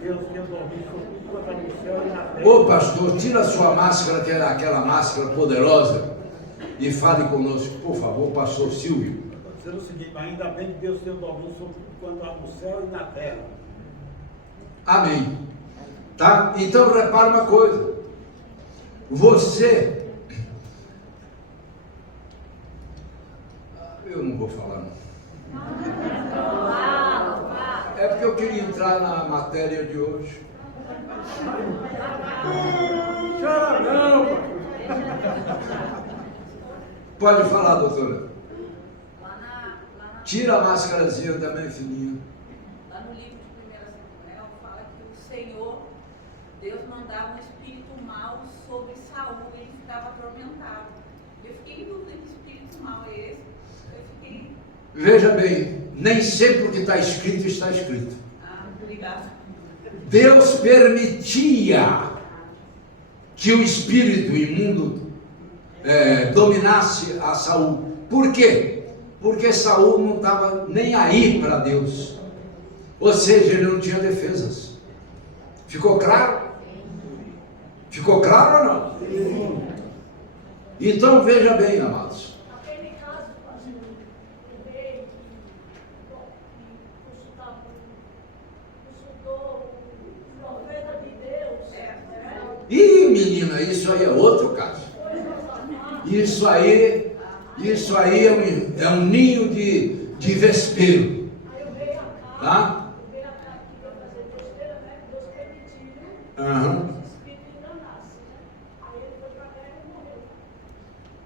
Deus tem o domínio sobre tudo quanto é no céu e na terra. Ô pastor, tira a sua máscara, que é aquela máscara poderosa, e fale conosco, por favor, pastor Silvio. Estou dizendo o seguinte: ainda bem que Deus tem o domínio sobre tudo quanto há no céu e na terra. Amém. Tá? Então repara uma coisa. Você... Eu não vou falar, não. É porque eu queria entrar na matéria de hoje. Chora não, pai. Pode falar, doutora. Lá Tira a máscarazinha também, filhinha. no livro de 1 Samuel, fala que o Senhor, Deus mandava um espírito mau sobre Saul e ele ficava atormentado. Eu fiquei em dúvida que espírito mau é esse. Veja bem, nem sempre o que está escrito está escrito. Obrigada. Deus permitia que o espírito imundo dominasse a Saul. Por quê? Porque Saul não estava nem aí para Deus. Ou seja, ele não tinha defesas. Ficou claro? Ficou claro ou não? Então veja bem, amados. Aquele caso, pastor, o rei consultou o profeta de Deus. Ih, menina, isso aí é outro caso. Isso aí é um ninho de vespeiro. Aí o rei Tá? acaba que ia fazer besteira, né? Deus permitiu que esse espírito enganasse, né? Aí ele foi para a guerra e morreu.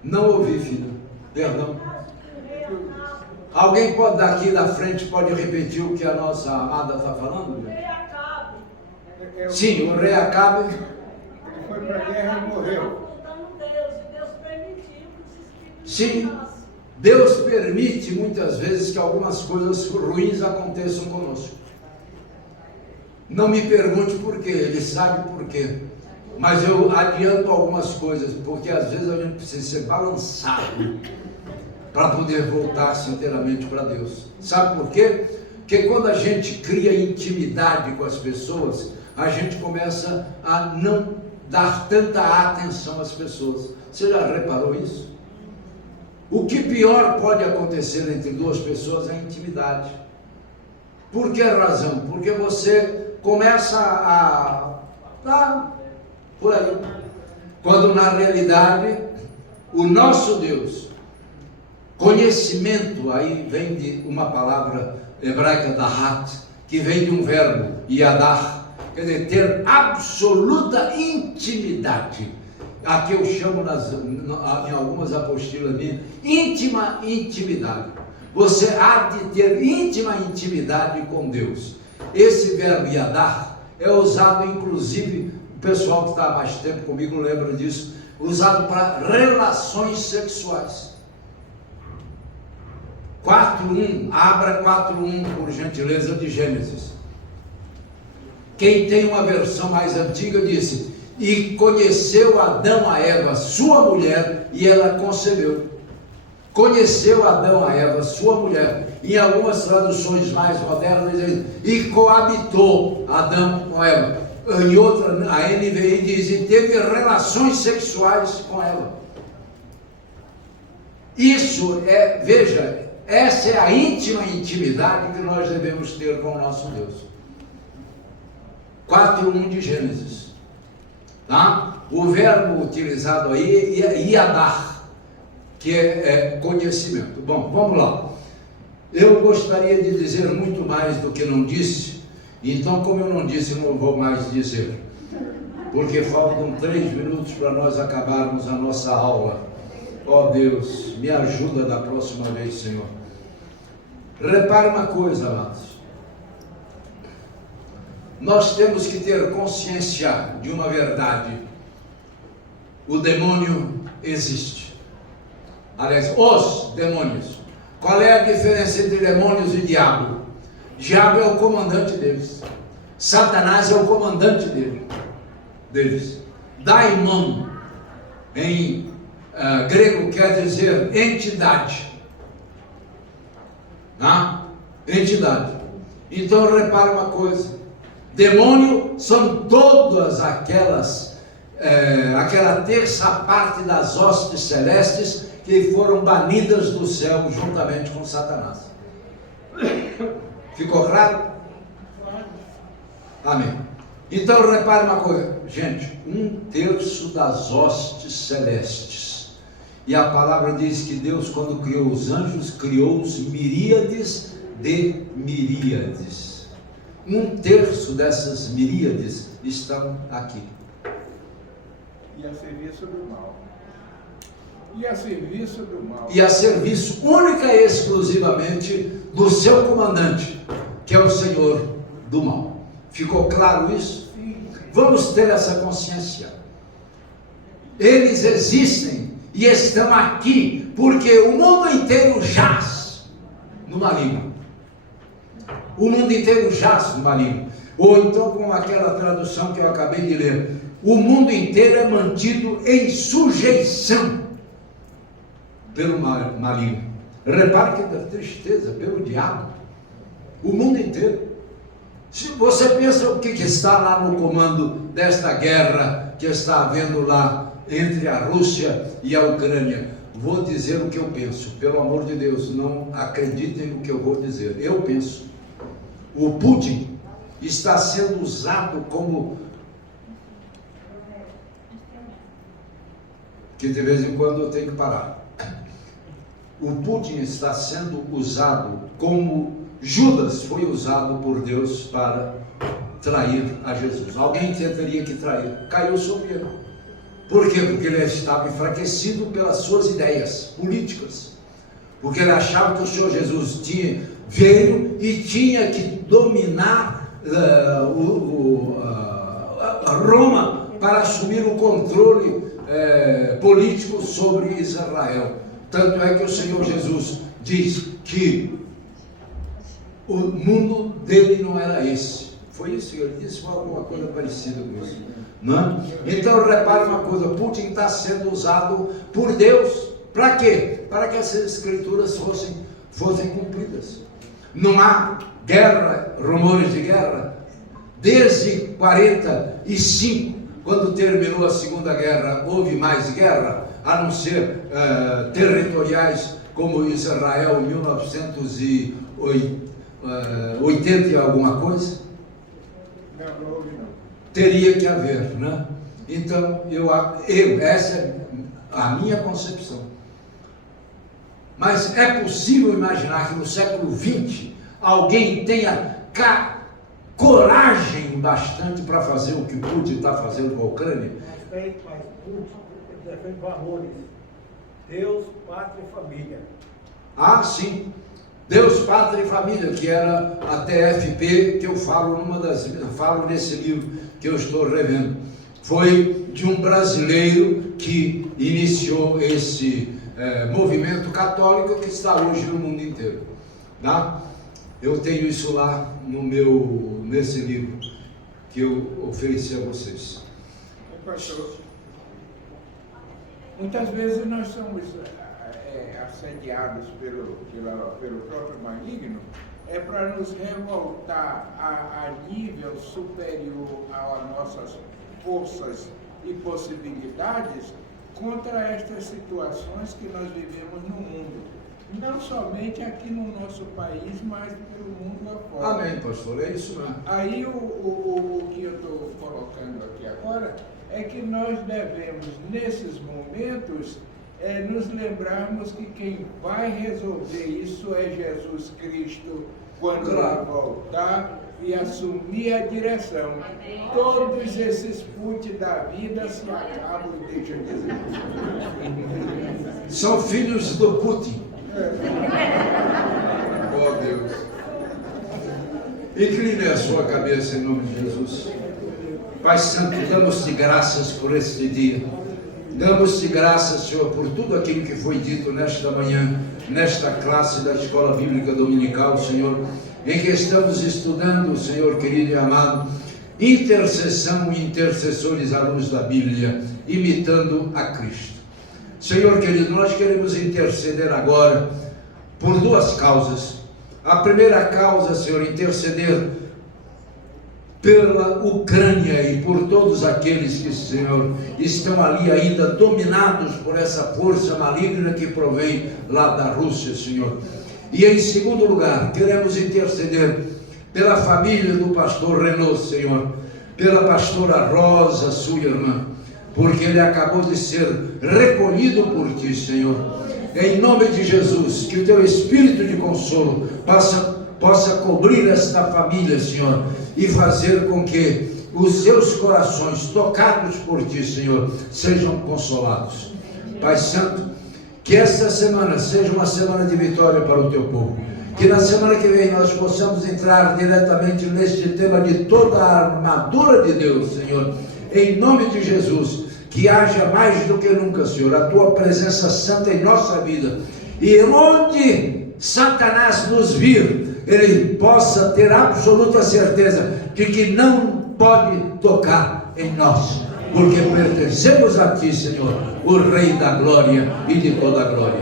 Não ouvi, filho. Perdão. Caso que o rei acaba, Alguém pode daqui da frente pode repetir o que a nossa amada está falando? o rei Acabe. Sim, o rei Acabe. Ele foi para a guerra e morreu. Apontando Deus, e Deus permitiu que esse espírito Sim, enganasse. Deus permite muitas vezes que algumas coisas ruins aconteçam conosco. Não me pergunte por quê, Ele sabe por quê. Mas eu adianto algumas coisas, porque às vezes a gente precisa ser balançado para poder voltar-se inteiramente para Deus. Sabe por quê? Porque quando a gente cria intimidade com as pessoas, a gente começa a não dar tanta atenção às pessoas. Você já reparou isso? O que pior pode acontecer entre duas pessoas é a intimidade. Por que razão? Porque você começa a por aí, quando na realidade o nosso Deus, conhecimento, aí vem de uma palavra hebraica dahat, que vem de um verbo yadar, quer dizer, ter absoluta intimidade. Aqui eu chamo em algumas apostilas minhas, íntima intimidade. Você há de ter íntima intimidade com Deus. Esse verbo yadar é usado inclusive, o pessoal que está há mais tempo comigo lembra disso, usado para relações sexuais. 4:1, abra 4:1 por gentileza de Gênesis. Quem tem uma versão mais antiga disse: e conheceu Adão a Eva, sua mulher, e ela concebeu. Conheceu Adão a Eva, sua mulher. Em algumas traduções mais modernas diz: e coabitou Adão com Eva. Em outra, a NVI diz: e teve relações sexuais com ela. Isso é, veja, essa é a íntima intimidade que nós devemos ter com o nosso Deus. 4:1 de Gênesis. Tá? O verbo utilizado aí é iadar, que é conhecimento. Bom, vamos lá. Eu gostaria de dizer muito mais do que não disse, então, como eu não disse, não vou mais dizer, porque faltam 3 minutos para nós acabarmos a nossa aula. Ó Deus, me ajuda da próxima vez, Senhor. Repare uma coisa, amados. Nós temos que ter consciência de uma verdade: o demônio existe. Aliás, os demônios. Qual é a diferença entre demônios e diabo? Diabo é o comandante deles. Satanás é o comandante deles. Daimon, em grego, quer dizer entidade. Entidade. Então, repare uma coisa: demônio são todas aquela terça parte das hostes celestes que foram banidas do céu juntamente com Satanás. Ficou claro? Amém. Então repare uma coisa, gente: 1/3 das hostes celestes. E a palavra diz que Deus, quando criou os anjos, criou-os miríades de miríades. 1/3 dessas miríades estão aqui. E a serviço do mal. E a serviço do mal. E a serviço única e exclusivamente do seu comandante, que é o Senhor do mal. Ficou claro isso? Sim. Vamos ter essa consciência. Eles existem e estão aqui porque o mundo inteiro jaz no maligno. O mundo inteiro jaz no maligno. Ou então, com aquela tradução que eu acabei de ler: o mundo inteiro é mantido em sujeição pelo maligno. Repare que da tristeza, pelo diabo. O mundo inteiro. Se você pensa o que está lá no comando desta guerra que está havendo lá entre a Rússia e a Ucrânia, vou dizer o que eu penso. Pelo amor de Deus, não acreditem no que eu vou dizer. Eu penso: o Putin está sendo usado como... que de vez em quando eu tenho que parar. O Putin está sendo usado como Judas foi usado por Deus para trair a Jesus. Alguém teria que trair, caiu sobre ele. Por quê? Porque ele estava enfraquecido pelas suas ideias políticas, porque ele achava que o Senhor Jesus veio e tinha que dominar Roma para assumir o controle político sobre Israel. Tanto é que o Senhor Jesus diz que o mundo dele não era esse. Foi isso que ele disse? Foi alguma coisa parecida com isso, não? Então repare uma coisa: Putin está sendo usado por Deus. Para quê? Para que essas escrituras fossem cumpridas. Não há guerra, rumores de guerra. Desde 45, quando terminou a Segunda Guerra, houve mais guerra, a não ser territoriais, como Israel em 1980 e alguma coisa. Não houve não. Teria que haver, né? Então, essa é a minha concepção. Mas é possível imaginar que no século XX alguém tenha coragem bastante para fazer o que Putin está fazendo com a Ucrânia? Mas Putin defende valores: Deus, pátria e família. Ah, sim. Deus, Pátria e Família, que era a TFP, que eu falo nesse livro que eu estou revendo. foi de um brasileiro que iniciou esse movimento católico que está hoje no mundo inteiro, tá? Eu tenho isso lá nesse livro que eu ofereci a vocês. Pastor, muitas vezes nós somos assediados pelo próprio maligno, para nos revoltar a nível superior às nossas forças e possibilidades contra estas situações que nós vivemos no mundo. Não somente aqui no nosso país, mas pelo mundo afora. Amém, pastor, é isso mesmo. Aí o que eu estou colocando aqui agora é que nós devemos, nesses momentos, nos lembrarmos que quem vai resolver isso é Jesus Cristo, quando ele voltar e assumir a direção. Todos esses putes da vida se acabam e deixam de existir. São filhos do Putin. Oh Deus. Incline a sua cabeça em nome de Jesus. Pai Santo, damos-te graças por este dia. Damos-te graças, Senhor, por tudo aquilo que foi dito nesta manhã, nesta classe da Escola Bíblica Dominical, Senhor, em que estamos estudando, Senhor querido e amado, intercessão e intercessores à luz da Bíblia, imitando a Cristo. Senhor querido, nós queremos interceder agora por duas causas. A primeira causa, Senhor, interceder pela Ucrânia e por todos aqueles que, Senhor, estão ali ainda dominados por essa força maligna que provém lá da Rússia, Senhor. E em segundo lugar, queremos interceder pela família do pastor Renault, Senhor, pela pastora Rosa, sua irmã, porque ele acabou de ser recolhido por ti, Senhor. Em nome de Jesus, que o teu espírito de consolo possa cobrir esta família, Senhor, e fazer com que os seus corações, tocados por ti, Senhor, sejam consolados. Pai Santo, que esta semana seja uma semana de vitória para o teu povo. Que na semana que vem nós possamos entrar diretamente neste tema de toda a armadura de Deus, Senhor, em nome de Jesus. Que haja mais do que nunca, Senhor, a tua presença santa em nossa vida. E onde Satanás nos vir, ele possa ter absoluta certeza de que não pode tocar em nós, porque pertencemos a ti, Senhor, o Rei da glória e de toda a glória.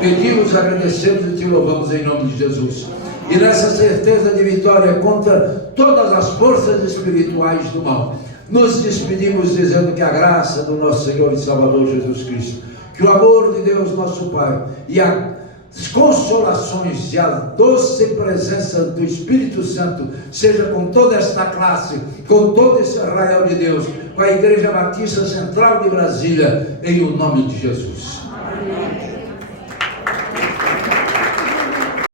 Pedimos, agradecemos e te louvamos em nome de Jesus. E nessa certeza de vitória contra todas as forças espirituais do mal, nos despedimos dizendo que a graça do nosso Senhor e Salvador Jesus Cristo, que o amor de Deus nosso Pai e as consolações e a doce presença do Espírito Santo seja com toda esta classe, com todo esse Israel de Deus, com a Igreja Batista Central de Brasília, em o nome de Jesus.